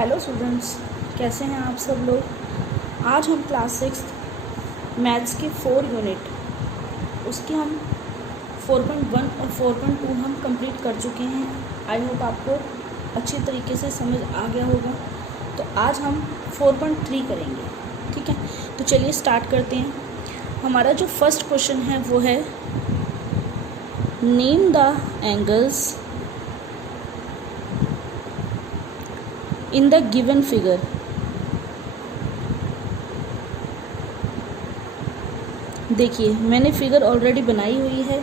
Hello students, कैसे हैं आप सब लोग। आज हम क्लास 6 मैथ्स के 4 यूनिट उसके हम 4.1 और 4.2 हम कंप्लीट कर चुके हैं। आई होप आपको अच्छी तरीके से समझ आ गया होगा। तो आज हम 4.3 करेंगे, ठीक है। तो चलिए स्टार्ट करते हैं। हमारा जो फर्स्ट क्वेश्चन है वो है name the angles in the given figure. देखिए मैंने फिगर ऑलरेडी बनाई हुई है,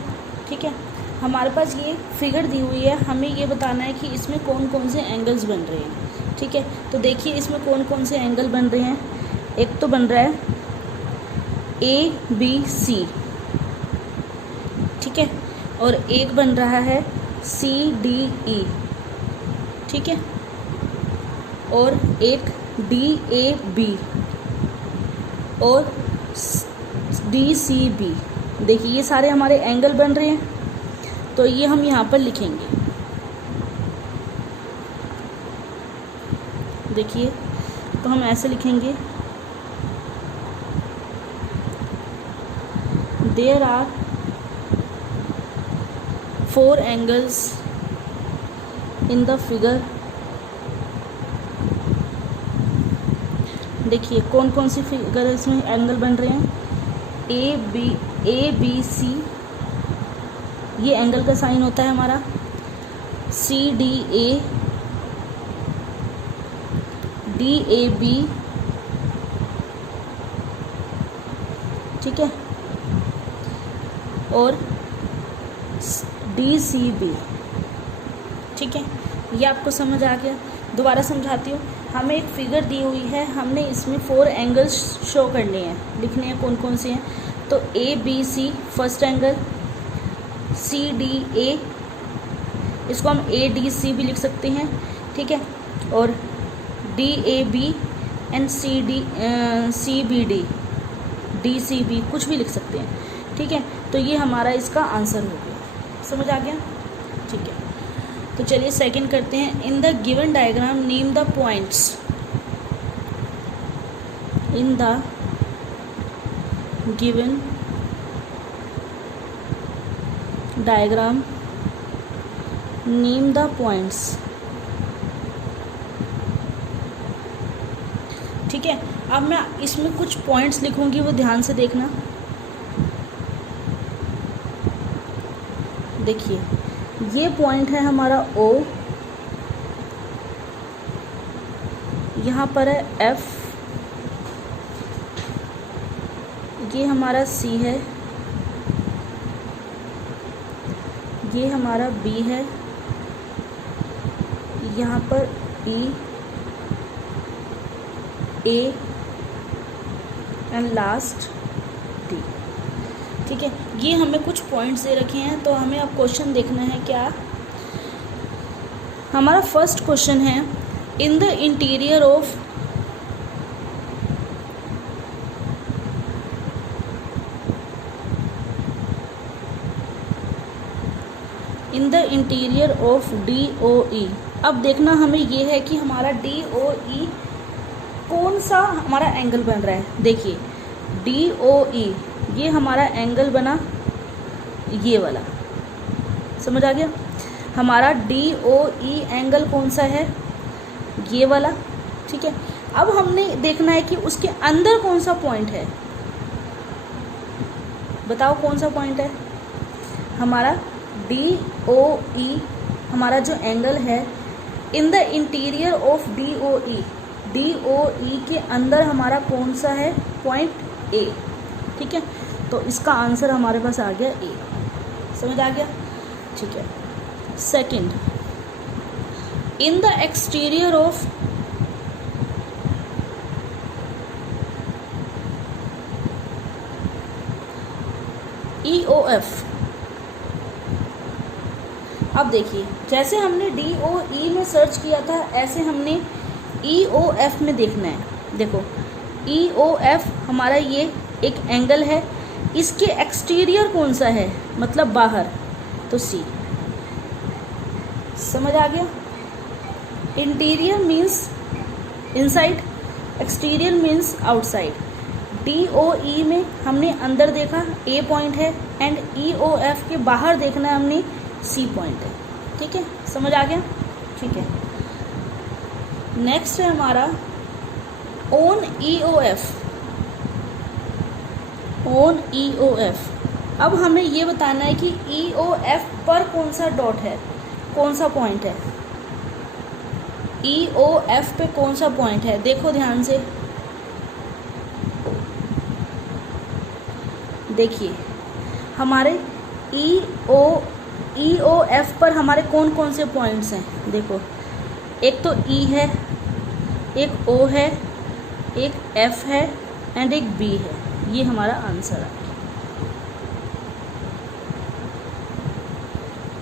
ठीक है। हमारे पास ये फिगर दी हुई है, हमें ये बताना है कि इसमें कौन कौन से एंगल्स बन रहे हैं, ठीक है। तो देखिए इसमें कौन कौन से एंगल बन रहे हैं। एक तो बन रहा है ABC, ठीक है, और एक बन रहा है CDE, ठीक है, और एक DAB और DCB। देखिए ये सारे हमारे एंगल बन रहे हैं, तो ये हम यहाँ पर लिखेंगे। देखिए तो हम ऐसे लिखेंगे, there are 4 angles in the figure. देखिए कौन कौन सी फिगर इसमें एंगल बन रहे हैं। ABC, ये एंगल का साइन होता है हमारा। CDA, DAB, ठीक है, और DCB, ठीक है। ये आपको समझ आ गया। दोबारा समझाती हूँ। हमें एक फिगर दी हुई है, हमने इसमें 4 एंगल्स शो करने हैं, लिखने हैं कौन कौन से हैं। तो ABC फर्स्ट एंगल, CDA, इसको हम ADC भी लिख सकते हैं, ठीक है, और DAB एंड CBD, DCB कुछ भी लिख सकते हैं, ठीक है। तो ये हमारा इसका आंसर हो गया। समझ आ गया, ठीक है। तो चलिए सेकंड करते हैं। In the given diagram name the points. In the given diagram name the points, ठीक है। अब मैं इसमें कुछ पॉइंट्स लिखूंगी, वो ध्यान से देखना। देखिए ये पॉइंट है हमारा O, यहाँ पर है F, ये हमारा C है, ये हमारा B है, यहाँ पर E, A and last D, ठीक है। ये हमें कुछ पॉइंट्स दे रखे हैं, तो हमें अब क्वेश्चन देखना है क्या। हमारा फर्स्ट क्वेश्चन है in the interior of DOE। अब देखना हमें ये है कि हमारा DOE कौन सा हमारा एंगल बन रहा है। देखिए DOE ये हमारा एंगल बना ये वाला, समझ आ गया। हमारा DOE एंगल कौन सा है, ये वाला, ठीक है। अब हमने देखना है कि उसके अंदर कौन सा पॉइंट है। बताओ कौन सा पॉइंट है। हमारा DOE हमारा जो एंगल है in the interior of DOE के अंदर हमारा कौन सा है, पॉइंट A, ठीक है। तो इसका आंसर हमारे पास आ गया A। समझ आ गया, ठीक है। Second, in the exterior of EOF। अब देखिए जैसे हमने DOE में सर्च किया था, ऐसे हमने EOF में देखना है। देखो EOF हमारा ये एक एंगल है, इसके एक्सटीरियर कौन सा है, मतलब बाहर, तो C। समझ आ गया। Interior means inside, exterior means outside. DOE में हमने अंदर देखा A पॉइंट है, एंड EOF के बाहर देखना है हमने C पॉइंट है। ठीक है, समझ आ गया? ठीक है, नेक्स्ट है हमारा ऑन EOF। ऑन EOF, अब हमें ये बताना है कि EOF पर कौन सा डॉट है, कौन सा पॉइंट है। EOF पे कौन सा पॉइंट है, देखो ध्यान से, देखिए हमारे EOF पर हमारे कौन कौन से पॉइंट्स हैं। देखो, एक तो E है, एक O है, एक F है एंड एक B है। ये हमारा आंसर है।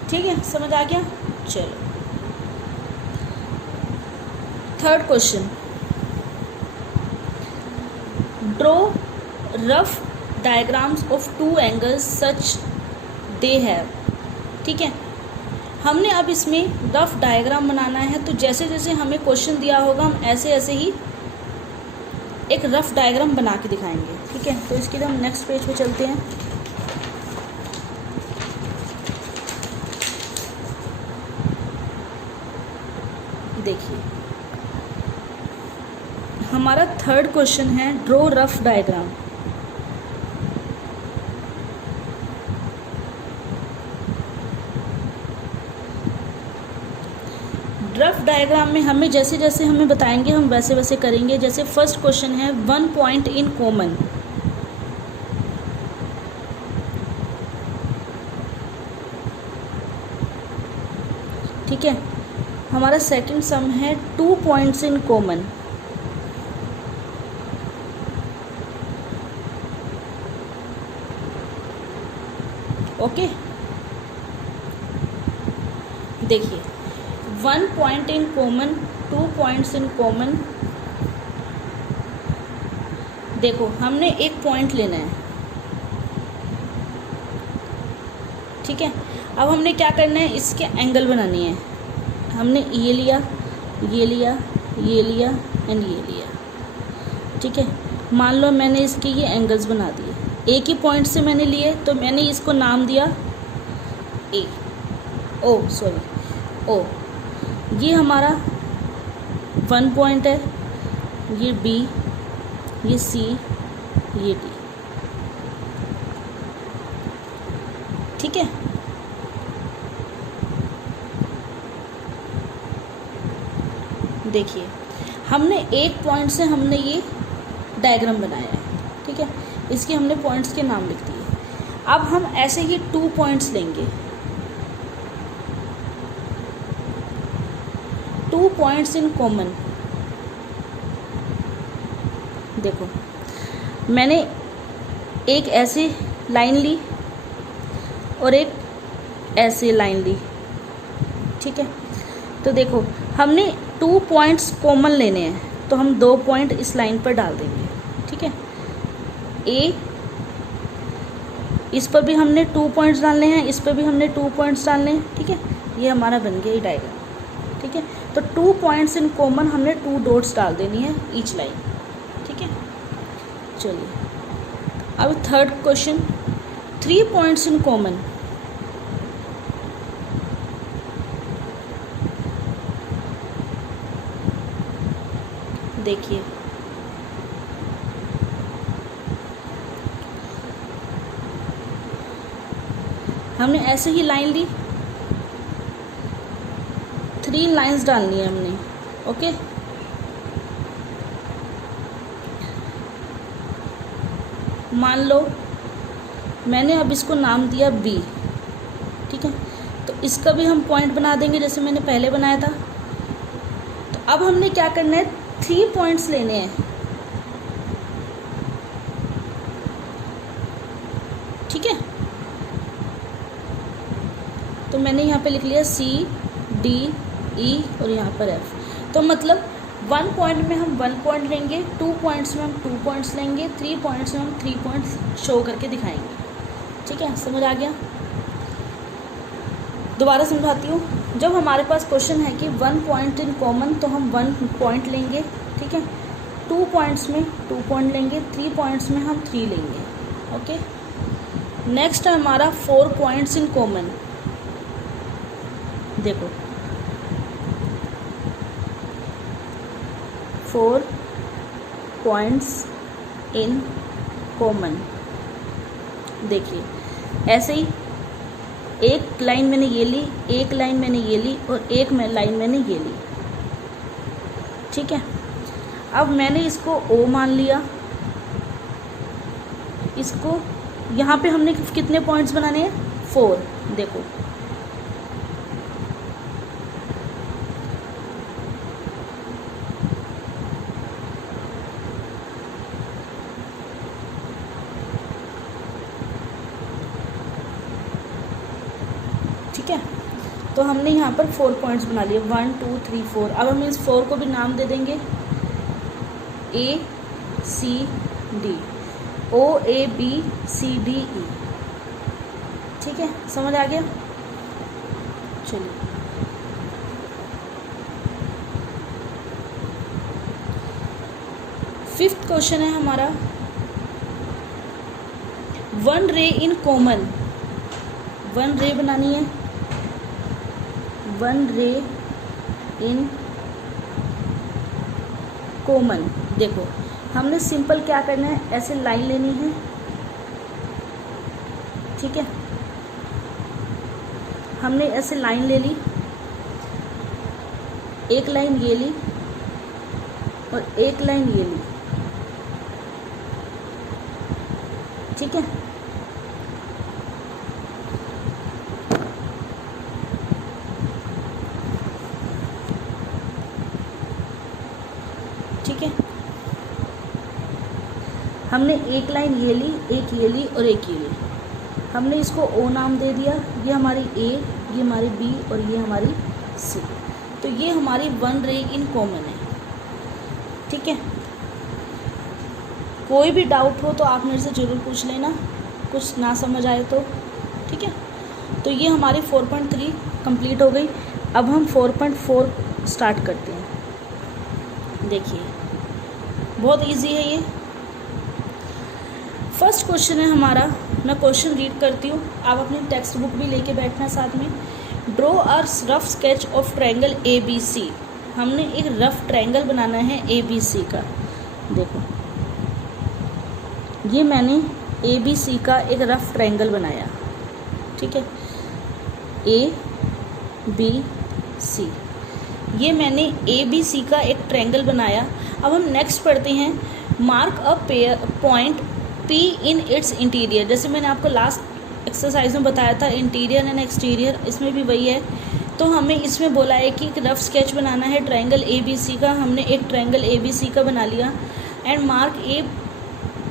ठीक है, समझ आ गया? चलो, third question, draw rough diagrams of two angles such they have. ठीक है, हमने अब इसमें रफ डायग्राम बनाना है, तो जैसे जैसे हमें क्वेश्चन दिया होगा हम ऐसे ऐसे ही एक रफ डायग्राम बना के दिखाएंगे। ठीक है, तो इसके लिए हम नेक्स्ट पेज पे चलते हैं। देखिए, हमारा थर्ड क्वेश्चन है draw rough diagram. Rough diagram में हमें जैसे जैसे हमें बताएंगे हम वैसे वैसे करेंगे। जैसे फर्स्ट क्वेश्चन है वन पॉइंट इन कॉमन। ठीक है, हमारा सेकंड सम है 2 पॉइंट्स इन कॉमन। ओके, देखिए 1 point in common, 2 points in common. देखो, हमने एक पॉइंट लेना है। ठीक है, अब हमने क्या करना है, इसके एंगल बनानी है। हमने ये लिया, ये लिया, ये लिया एंड ये लिया। ठीक है, मान लो मैंने इसके ये एंगल्स बना दिए। एक ही पॉइंट से मैंने लिए, तो मैंने इसको नाम दिया O। ये हमारा 1 पॉइंट है, ये B, ये C, ये D। ठीक है, देखिए हमने एक पॉइंट से हमने ये डायग्राम बनाया है। ठीक है, इसके हमने पॉइंट्स के नाम लिख दिए। अब हम ऐसे ही 2 पॉइंट्स लेंगे, 2 पॉइंट्स इन कॉमन। देखो, मैंने एक ऐसी लाइन ली और एक ऐसी लाइन ली। ठीक है, तो देखो हमने 2 पॉइंट्स कॉमन लेने हैं, तो हम 2 पॉइंट इस लाइन पर डाल देंगे। ठीक है, A, इस पर भी हमने 2 पॉइंट्स डालने हैं, इस पर भी हमने 2 पॉइंट्स डालने हैं। ठीक है, ये हमारा बन गया ये डायग्राम। ठीक है, तो 2 पॉइंट्स इन कॉमन हमने 2 डॉट्स डाल देनी है ईच लाइन। ठीक है, चलिए अब third question, 3 points in common. देखिए, हमने ऐसे ही लाइन ली, 3 लाइंस डालनी है हमने। ओके, मान लो मैंने अब इसको नाम दिया B। ठीक है, तो इसका भी हम पॉइंट बना देंगे जैसे मैंने पहले बनाया था। तो अब हमने क्या करना है, 3 पॉइंट्स लेने हैं। ठीक है, तो मैंने यहाँ पे लिख लिया C, D, E और यहाँ पर F। तो मतलब 1 पॉइंट में हम 1 पॉइंट लेंगे, 2 पॉइंट्स में हम 2 पॉइंट्स लेंगे, 3 पॉइंट्स में हम 3 पॉइंट्स शो करके दिखाएंगे। ठीक है, समझ आ गया? दोबारा समझाती हूँ। जब हमारे पास क्वेश्चन है कि 1 पॉइंट इन कॉमन, तो हम 1 पॉइंट लेंगे। ठीक ठीक है। 2 पॉइंट्स में 2 पॉइंट लेंगे, 3 पॉइंट्स में हम 3 लेंगे। ओके, नेक्स्ट है हमारा 4 पॉइंट्स इन कॉमन। देखो 4 पॉइंट्स इन कॉमन। देखिए ऐसे ही एक लाइन मैंने ये ली, एक लाइन मैंने ये ली और एक लाइन मैंने ये ली, ठीक है। अब मैंने इसको O मान लिया, इसको यहाँ पे हमने कितने पॉइंट्स बनाने हैं? 4। देखो ठीक है, तो हमने यहाँ पर 4 पॉइंट्स बना लिए, 1 2 3 4। अब हम इस 4 को भी नाम दे देंगे A C D, O A B C D E, ठीक है, समझ आ गया। चलिए फिफ्थ क्वेश्चन है हमारा, 1 रे इन कॉमन। 1 रे बनानी है, 1 रे इन कॉमन। देखो हमने सिंपल क्या करना है, ऐसे लाइन लेनी है, ठीक है। हमने ऐसे लाइन ले ली, एक लाइन ये ली और एक लाइन ये ली, ठीक है। ठीक है, हमने एक लाइन ये ली, एक ये ली और एक ये ली। हमने इसको O नाम दे दिया, ये हमारी A, ये हमारी B और ये हमारी C। तो ये हमारी 1 रे इन कॉमन है, ठीक है। कोई भी डाउट हो तो आप मेरे से ज़रूर पूछ लेना, कुछ ना समझ आए तो, ठीक है। तो ये हमारी 4.3 कंप्लीट हो गई। अब हम 4.4 स्टार्ट करते हैं। देखिए बहुत इजी है ये। फर्स्ट क्वेश्चन है हमारा, मैं क्वेश्चन रीड करती हूँ, आप अपनी टेक्स्ट बुक भी लेके बैठना साथ में। Draw a rough sketch of triangle ABC। हमने एक रफ ट्रायंगल बनाना है ABC का। देखो ये मैंने ABC का एक रफ ट्रायंगल बनाया, ठीक है, ABC। ये मैंने ABC का एक ट्रायंगल बनाया। अब हम नेक्स्ट पढ़ते हैं, mark a point P in its interior. जैसे मैंने आपको लास्ट एक्सरसाइज में बताया था इंटीरियर एंड एक्सटीरियर, इसमें भी वही है। तो हमें इसमें बोला है कि एक रफ स्केच बनाना है ट्रायंगल ABC का। हमने एक ट्रायंगल ABC का बना लिया। And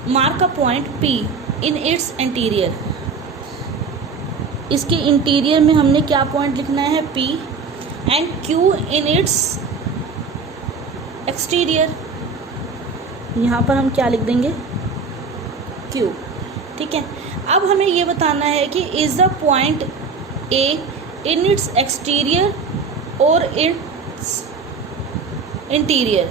mark a point P in its interior. इसके इंटीरियर में हमने क्या पॉइंट लिखना है? P। And Q in its exterior. यहाँ पर हम क्या लिख देंगे? Q, ठीक है। अब हमें ये बताना है कि is the point A in its exterior और इट्स इंटीरियर।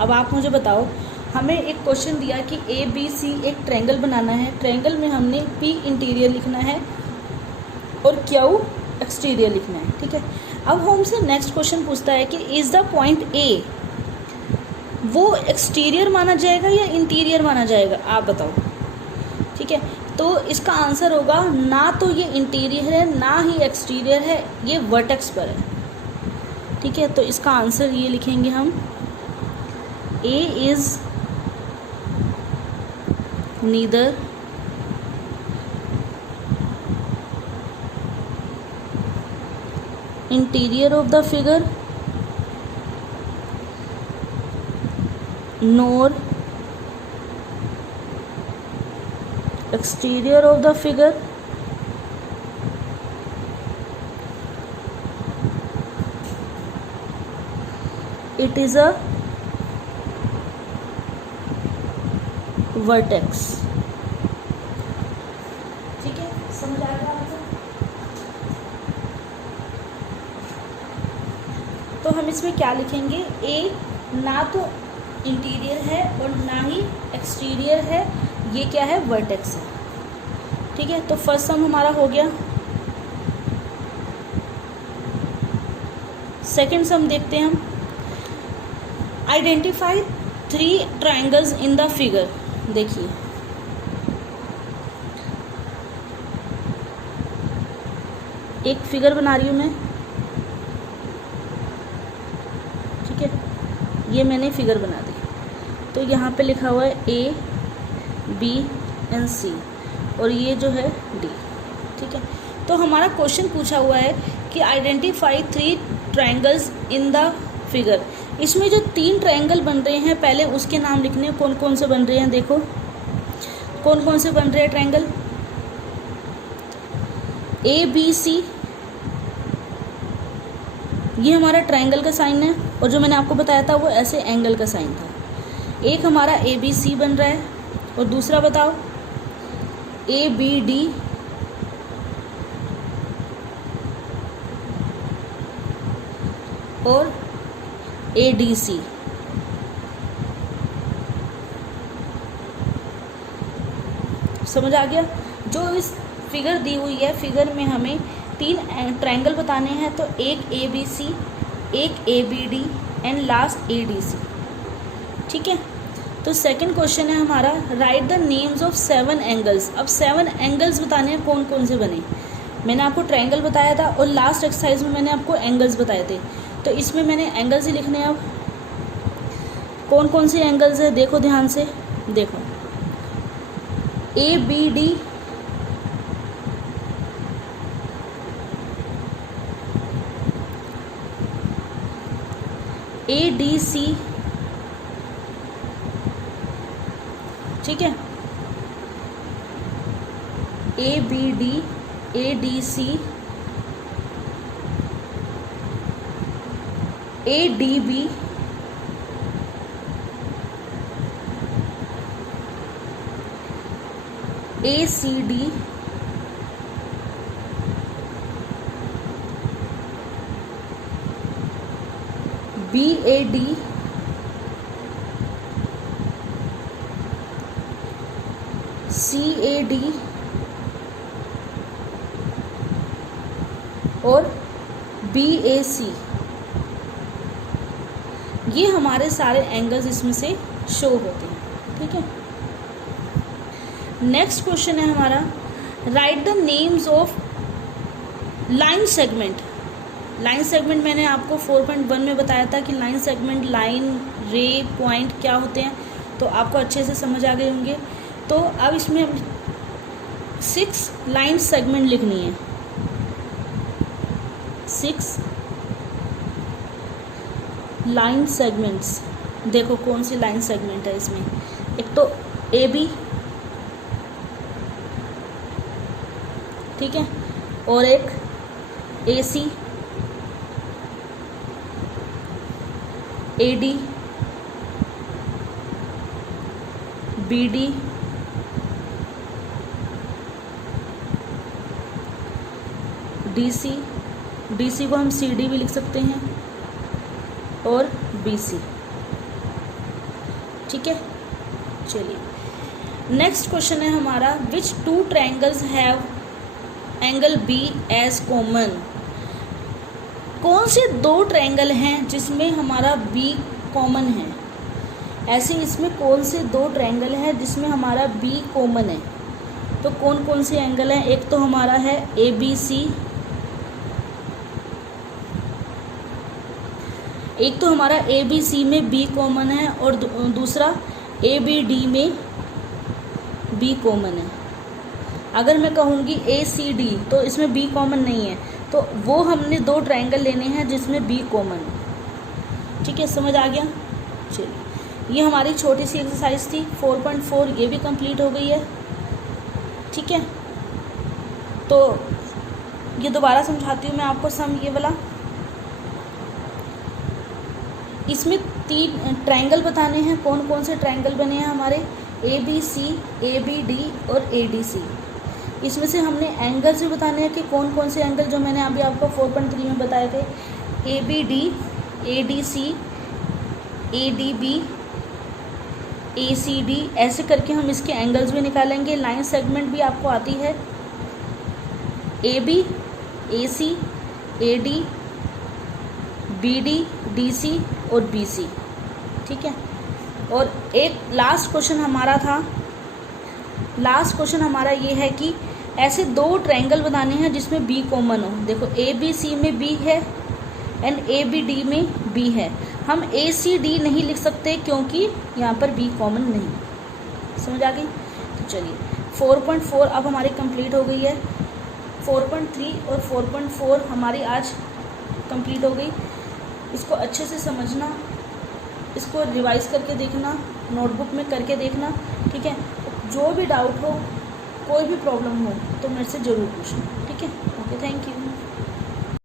अब आप मुझे बताओ, हमें एक क्वेश्चन दिया कि ABC एक ट्रायंगल बनाना है। ट्रायंगल में हमने P इंटीरियर लिखना है और Q एक्सटीरियर लिखना है, ठीक है। अब हमसे नेक्स्ट क्वेश्चन पूछता है कि इज़ द पॉइंट A वो एक्सटीरियर माना जाएगा या इंटीरियर माना जाएगा? आप बताओ, ठीक है। तो इसका आंसर होगा ना तो ये इंटीरियर है ना ही एक्सटीरियर है, ये वर्टेक्स पर है, ठीक है। तो इसका आंसर ये लिखेंगे हम, A is neither interior of the figure nor exterior of the figure it is a vertex। ठीक है, समझ आ गया आपको? तो हम इसमें क्या लिखेंगे? A ना तो इंटीरियर है और ना ही एक्सटीरियर है, ये क्या है, वर्टेक्स है। ठीक है, तो फर्स्ट सम हमारा हो गया। सेकंड सम देखते हैं हम। Identify 3 triangles in the figure. देखिए एक फिगर बना रही हूँ मैं, ठीक है, ये मैंने फिगर बना दी। तो यहाँ पे लिखा हुआ है A, B एंड C और ये जो है D। ठीक है, तो हमारा क्वेश्चन पूछा हुआ है कि identify 3 triangles in the figure. इसमें जो 3 ट्राइंगल बन रहे हैं पहले उसके नाम लिखने हैं, कौन कौन से बन रहे हैं। देखो कौन कौन से बन रहे हैं ट्राइंगल। ABC, ये हमारा ट्राइंगल का साइन है और जो मैंने आपको बताया था वो ऐसे एंगल का साइन था। एक हमारा ABC बन रहा है और दूसरा बताओ ABD, और ADC। समझ आ गया। जो इस फिगर दी हुई है, फिगर में हमें 3 ट्राइंगल बताने हैं, तो एक ABC, एक ABD एंड लास्ट ADC। ठीक है, तो सेकंड क्वेश्चन है हमारा, right the names of 7 angles. अब 7 एंगल्स बताने हैं, कौन कौन से बने। मैंने आपको ट्राइंगल बताया था और लास्ट एक्सरसाइज में मैंने आपको एंगल्स बताए थे, तो इसमें मैंने एंगल्स ही लिखने हैं। अब कौन कौन से एंगल्स है देखो ध्यान से, देखो ABD, ADC, ठीक है, ABD, ADC, ADB, ACD, BAD, CAD और BAC। ये हमारे सारे एंगल्स इसमें से शो होते हैं। ठीक है, नेक्स्ट क्वेश्चन है हमारा, right the names of line segment. Line segment मैंने आपको 4.1 में बताया था कि लाइन सेगमेंट, लाइन, रे, पॉइंट क्या होते हैं, तो आपको अच्छे से समझ आ गए होंगे। तो अब इसमें 6 लाइन सेगमेंट लिखनी है। 6 लाइन सेगमेंट्स। देखो कौन सी लाइन सेगमेंट है इसमें, एक तो AB, ठीक है, और एक AC, AD, BD, DC, DC को हम CD भी लिख सकते हैं, और BC। ठीक है, चलिए नेक्स्ट क्वेश्चन है हमारा, which 2 triangles have angle B as common. कौन से 2 ट्राइंगल हैं जिसमें हमारा B कॉमन है। ऐसे इसमें कौन से 2 ट्राइंगल हैं जिसमें हमारा B कॉमन है। तो कौन कौन से एंगल हैं, एक तो हमारा है ABC, एक तो हमारा ABC में B कॉमन है और दूसरा ABD में B कॉमन है। अगर मैं कहूँगी ACD तो इसमें B कॉमन नहीं है, तो वो हमने 2 ट्राइंगल लेने हैं जिसमें B कॉमन। ठीक है, समझ आ गया। चलिए, ये हमारी छोटी सी एक्सरसाइज थी 4.4, ये भी कंप्लीट हो गई है। ठीक है, तो ये दोबारा समझाती हूँ मैं आपको सम, ये वाला। इसमें 3 ट्राइंगल बताने हैं, कौन कौन से ट्राइंगल बने हैं हमारे, ABC, ABD और ADC। इसमें से हमने एंगल्स भी बताने हैं कि कौन कौन से एंगल, जो मैंने अभी आपको 4.3 में बताए थे, ABD, ADC, ADB, ACD, ऐसे करके हम इसके एंगल्स भी निकालेंगे। लाइन सेगमेंट भी आपको आती है, AB, AC, AD, BD, DC और BC, ठीक है। और एक लास्ट क्वेश्चन हमारा था, लास्ट क्वेश्चन हमारा ये है कि ऐसे दो ट्रायंगल बनाने हैं जिसमें B कॉमन हो। देखो ABC में B है एंड ABD में B है। हम ACD नहीं लिख सकते क्योंकि यहाँ पर B कॉमन नहीं। समझ आ गई? तो चलिए 4.4 अब हमारी कंप्लीट हो गई है। 4.3 और 4.4 हमारी आज कंप्लीट हो गई। इसको अच्छे से समझना, इसको रिवाइज करके देखना, नोटबुक में करके देखना, ठीक है। जो भी डाउट हो, कोई भी प्रॉब्लम हो तो मेरे से ज़रूर पूछना, ठीक है। Okay, thank you.